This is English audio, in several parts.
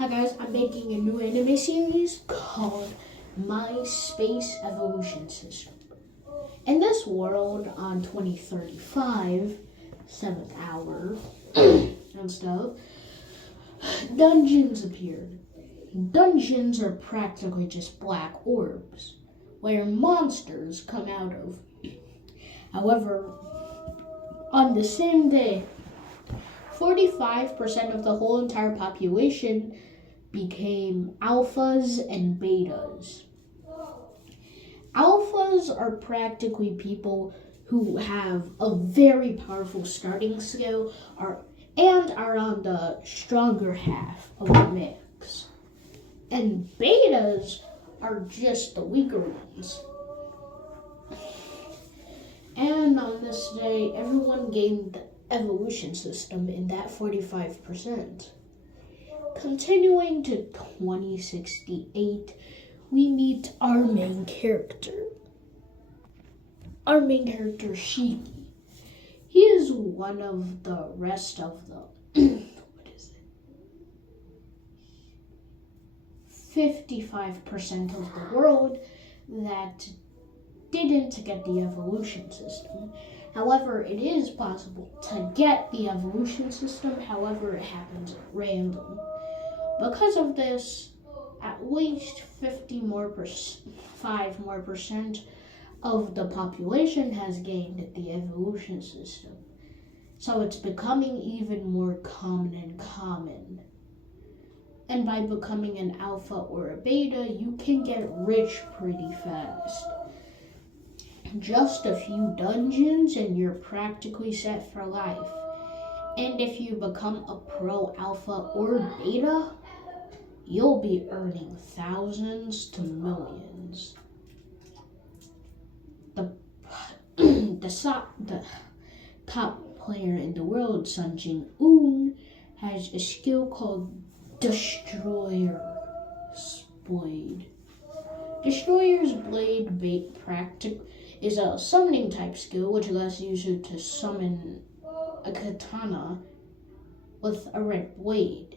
Hi guys, I'm making a new anime series called My Space Evolution System. In this world on 2035, 7th hour and stuff, dungeons appeared. Dungeons are practically just black orbs where monsters come out of. However, on the same day, 45% of the whole entire population became alphas and betas. Alphas are practically people who have a very powerful starting skill and are on the stronger half of the mix. And betas are just the weaker ones. And on this day, everyone gained the evolution system in that 45%. Continuing to 2068, we meet our main character. Our main character, Shiki. He is one of the rest of the, 55% of the world that didn't get the evolution system. However, it is possible to get the evolution system, however, it happens at random. Because of this, at least 5 more percent of the population has gained the evolution system. So it's becoming even more common. And by becoming an alpha or a beta, you can get rich pretty fast. Just a few dungeons and you're practically set for life. And if you become a pro alpha or beta, you'll be earning thousands to millions. The top player in the world, Sun Jin Woon, has a skill called Destroyer's Blade. Destroyer's Blade is a summoning type skill which allows the user to summon a katana with a red blade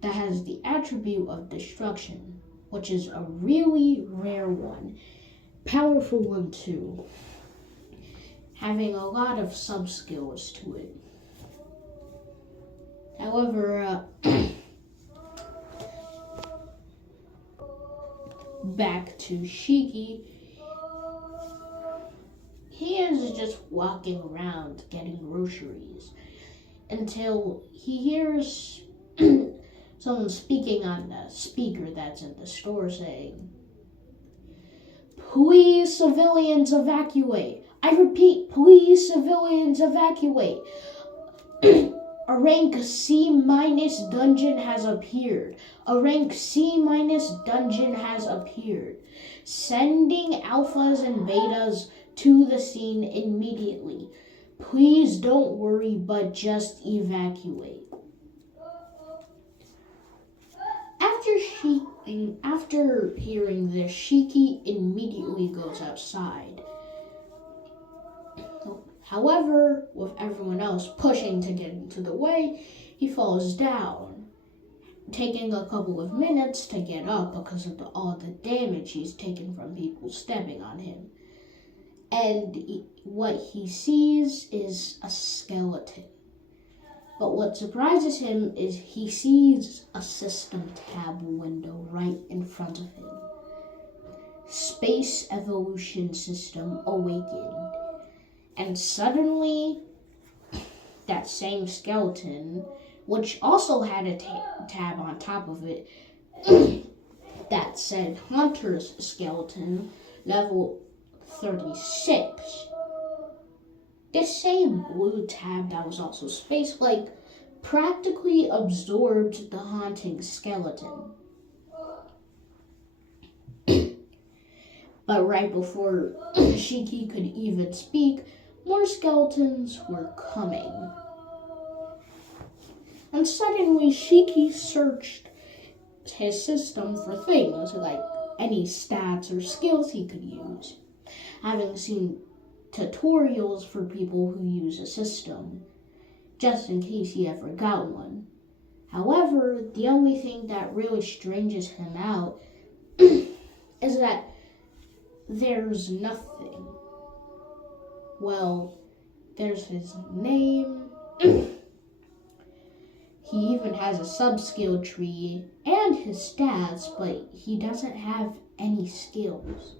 that has the attribute of destruction, which is a really rare one. Powerful one too, having a lot of sub-skills to it. However, back to Shiki, he is just walking around getting groceries until he hears someone speaking on the speaker that's in the store saying, "Please, civilians, evacuate. I repeat, please, civilians, evacuate. A rank C- dungeon has appeared. A rank C- dungeon has appeared. Sending alphas and betas to the scene immediately. Please don't worry, but just evacuate." After hearing this, Shiki immediately goes outside. However, with everyone else pushing to get into the way, he falls down, taking a couple of minutes to get up because of all the damage he's taken from people stepping on him. And what he sees is a skeleton. But what surprises him is he sees a system tab window right in front of him. Space Evolution System awakened. And suddenly, that same skeleton, which also had a tab on top of it, that said Hunter's Skeleton, level 36. This same blue tab that was also space-like practically absorbed the haunting skeleton. But right before Shiki could even speak, more skeletons were coming. And suddenly Shiki searched his system for things like any stats or skills he could use, having seen tutorials for people who use a system, just in case he ever got one. However, the only thing that really stranges him out is that there's nothing. Well, there's his name. He even has a sub-skill tree and his stats, but he doesn't have any skills.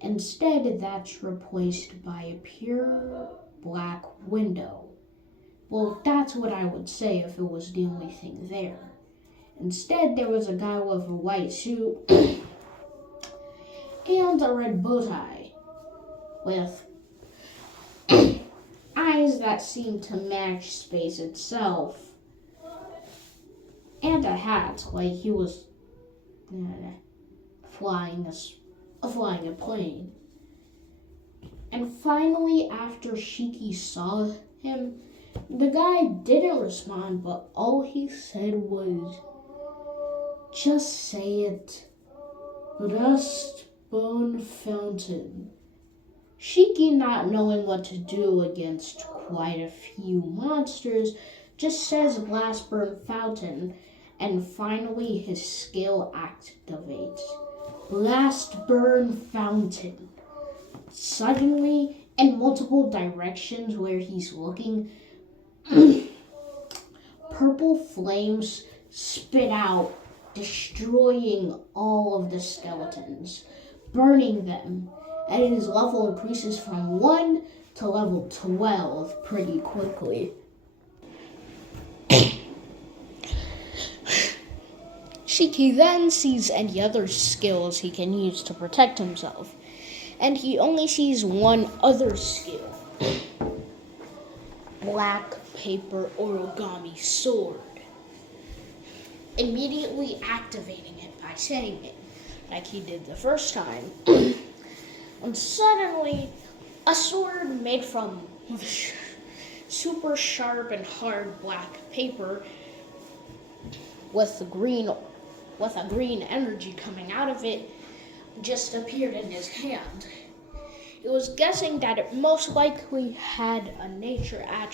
Instead, that's replaced by a pure black window. Well, that's what I would say if it was the only thing there. Instead, there was a guy with a white suit and a red bow tie with eyes that seem to match space itself, and a hat like he was flying a plane. And finally, after Shiki saw him, the guy didn't respond, but all he said was, "Just say it. Blastburn Fountain." Shiki, not knowing what to do against quite a few monsters, just says Blastburn Fountain, and finally his skill activates. Blastburn Fountain. Suddenly, in multiple directions where he's looking, purple flames spit out, destroying all of the skeletons, burning them, and his level increases from 1 to level 12 pretty quickly. Shiki then sees any other skills he can use to protect himself, and he only sees one other skill. Black paper origami sword. Immediately activating it by saying it, like he did the first time. And suddenly, a sword made from super sharp and hard black paper with a green energy coming out of it just appeared in his hand. It was guessing that it most likely had a nature attribute